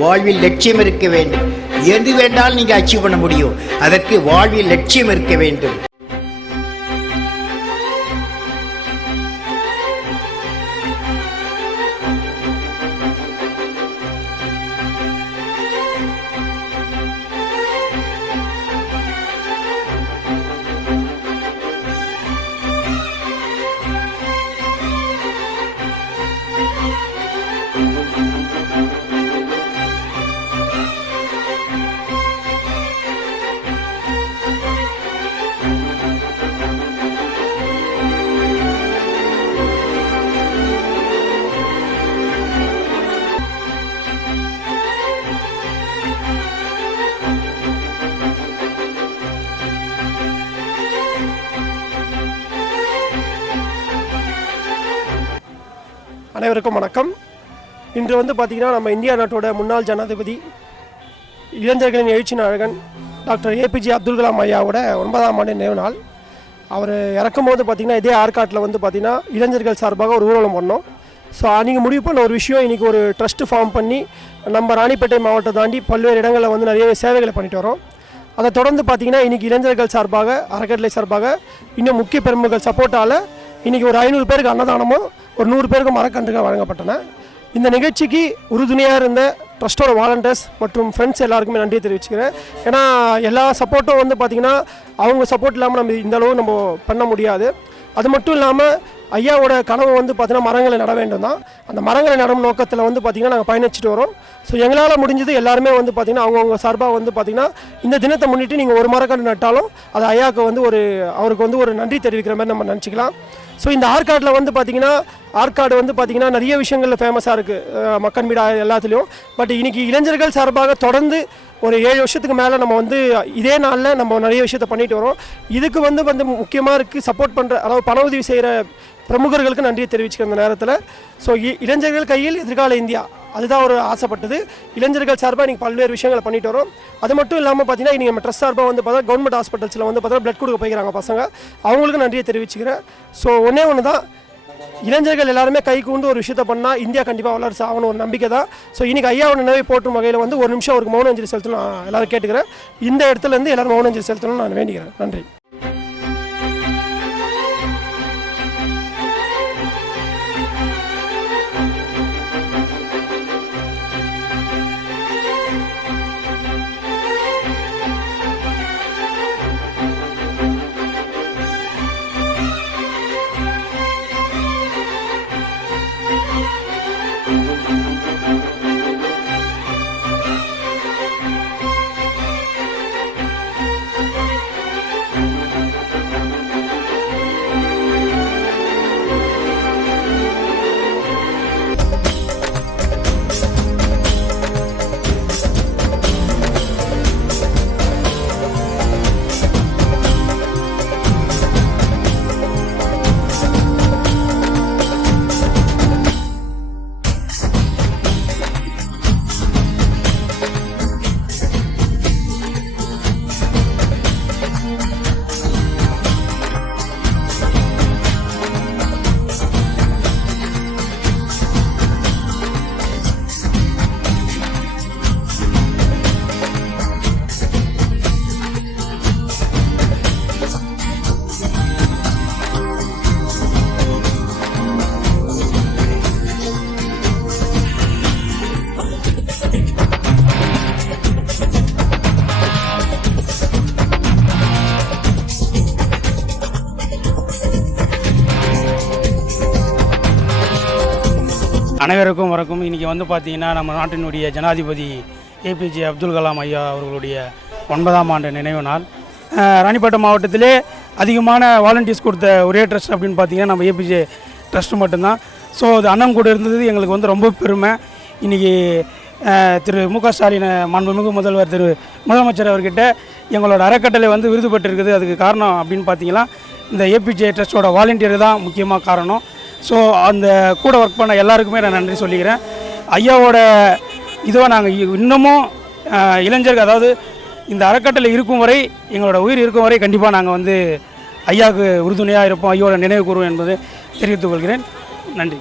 வாழ்வில் லட்சியம் இருக்க வேண்டும். எது வேண்டாலும் நீங்கள் அச்சீவ் பண்ண முடியும். அதற்கு வாழ்வில் லட்சியம் இருக்க வேண்டும். அனைவருக்கும் வணக்கம். இன்று பார்த்திங்கன்னா நம்ம இந்தியா நாட்டோட முன்னாள் ஜனாதிபதி இளைஞர்களின் எழுச்சி நாயகன் டாக்டர் ஏபிஜே அப்துல் கலாம் ஐயாவோட 9ஆம் ஆண்டு நினைவு நாள். அவர் இறக்கும்போது பார்த்திங்கன்னா இதே ஆற்காட்டில் பார்த்திங்கன்னா இளைஞர்கள் சார்பாக ஒரு ஊர்வலம் பண்ணோம். ஸோ அன்றைக்கி முடிவு பண்ண ஒரு விஷயம், இன்றைக்கி ஒரு ட்ரஸ்ட்டு ஃபார்ம் பண்ணி நம்ம ராணிப்பேட்டை மாவட்டத்தை தாண்டி பல்வேறு இடங்களில் நிறைய சேவைகளை பண்ணிட்டு வரோம். அதை தொடர்ந்து பார்த்திங்கன்னா இன்றைக்கி இளைஞர்கள் சார்பாக, அறக்கட்டளை சார்பாக இன்னும் முக்கிய பெருமக்கள் சப்போர்ட்டால் இன்றைக்கி ஒரு 500 பேருக்கு அன்னதானமும் ஒரு 100 பேருக்கு மரக்கன்றுகள் வழங்கப்பட்டன. இந்த நிகழ்ச்சிக்கு உறுதுணையாக இருந்த ட்ரஸ்ட்டோட வாலண்டியர்ஸ் மற்றும் ஃப்ரெண்ட்ஸ் எல்லாருக்குமே நன்றியை தெரிவிச்சுக்கிறேன். ஏன்னா எல்லா சப்போர்ட்டும் பார்த்திங்கன்னா அவங்க சப்போர்ட் இல்லாமல் நம்ம இந்த அளவு நம்ம பண்ண முடியாது. அது மட்டும் இல்லாமல் ஐயாவோட கனவு பார்த்திங்கன்னா மரங்களை நட வேண்டும் தான். அந்த மரங்களை நடும் நோக்கத்தில் பார்த்திங்கன்னா நாங்கள் பயணிச்சுட்டு வரோம். ஸோ எங்களால் முடிஞ்சது எல்லாருமே பார்த்திங்கன்னா அவங்கவுங்க சார்பாக பார்த்திங்கன்னா இந்த தினத்தை முன்னிட்டு நீங்கள் ஒரு மரக்கன்று நட்டாலும் அது ஐயாவுக்கு அவருக்கு ஒரு நன்றி தெரிவிக்கிற மாதிரி நம்ம நினச்சிக்கலாம். ஸோ இந்த ஆற்காட்டில் பார்த்திங்கன்னா ஆற்காடு பார்த்திங்கன்னா நிறைய விஷயங்களில் ஃபேமஸாக இருக்குது, மக்கன் வீடா எல்லாத்துலேயும். பட் இன்றைக்கி இளைஞர்கள் சார்பாக தொடர்ந்து ஒரு 7 வருஷத்துக்கு மேலே நம்ம இதே நாளில் நம்ம நிறைய விஷயத்தை பண்ணிட்டு வரோம். இதுக்கு முக்கியமாக இருக்குது சப்போர்ட் பண்ணுற, அதாவது பண உதவி செய்கிற பிரமுகர்களுக்கு நன்றியை தெரிவிச்சுக்கிற அந்த நேரத்தில். ஸோ இளைஞர்கள் கையில் எதிர்கால இந்தியா, அதுதான் ஒரு ஆசைப்பட்டது. இளைஞர்கள் சார்பாக இன்றைக்கி பல்வேறு விஷயங்களை பண்ணிட்டு வரோம். அது மட்டும் இல்லாமல் பார்த்திங்கன்னா இன்றைக்கி நம்ம ட்ரஸ்ட் சார்பாக பார்த்தா கவர்மெண்ட் ஹாஸ்பிட்டல்ஸில் பார்த்தா பிளட் கொடுக்க போய்க்கிறாங்க பசங்க, அவங்களுக்கு நன்றியை தெரிவிச்சுக்கிறேன். ஸோ ஒன்று தான், இளைஞர்கள் எல்லாருமே கை கூண்டு ஒரு விஷயத்தை பண்ணால் இந்தியா கண்டிப்பாக வளர்ச்சி ஆகணும் ஒரு நம்பிக்கை தான். ஸோ இன்றைக்கி ஐயாவோட நினைவை போற்றும் வகையில் ஒரு நிமிஷம் அவருக்கு மௌன அஞ்சலி செலுத்தணும் நான் எல்லோரும் கேட்டுக்கிறேன். இந்த இடத்துலேருந்து எல்லோரும் மௌன அஞ்சலி செலுத்தணும்னு நான் வேண்டிக்கிறேன். நன்றி. அனைவருக்கும் வணக்கம். இன்றைக்கி பார்த்திங்கன்னா நம்ம நாட்டினுடைய ஜனாதிபதி ஏபிஜே அப்துல் கலாம் ஐயா அவர்களுடைய 9ஆம் ஆண்டு நினைவு நாள். ராணிப்பேட்டை மாவட்டத்திலே அதிகமான வாலண்டியர்ஸ் கொடுத்த ஒரே ட்ரஸ்ட் அப்படின்னு பார்த்திங்கன்னா நம்ம ஏபிஜே ட்ரஸ்ட் மட்டும்தான். ஸோ அது அண்ணன் கூட இருந்தது எங்களுக்கு ரொம்ப பெருமை. இன்றைக்கி திரு மு.க. ஸ்டாலின் மாண்புமிகு முதல்வர் திரு முதலமைச்சர் அவர்கிட்ட எங்களோட அறக்கட்டளை விருது பெற்றிருக்குது. அதுக்கு காரணம் அப்படின்னு பார்த்திங்கன்னா இந்த ஏபிஜே ட்ரஸ்ட்டோட வாலண்டியர் தான் முக்கியமாக காரணம். ஸோ அந்த கூட ஒர்க் பண்ண எல்லாருக்குமே நான் நன்றி சொல்லிக்கிறேன். ஐயாவோட இதுவாக நாங்கள் இன்னமும் இளைஞர்கள், அதாவது இந்த அறக்கட்டளை இருக்கும் வரை, எங்களோட உயிர் இருக்கும் வரை கண்டிப்பாக நாங்கள் ஐயாவுக்கு உறுதுணையாக இருப்போம், ஐயாவோட நினைவு கூறுவோம் என்பதை தெரிவித்துக் கொள்கிறேன். நன்றி.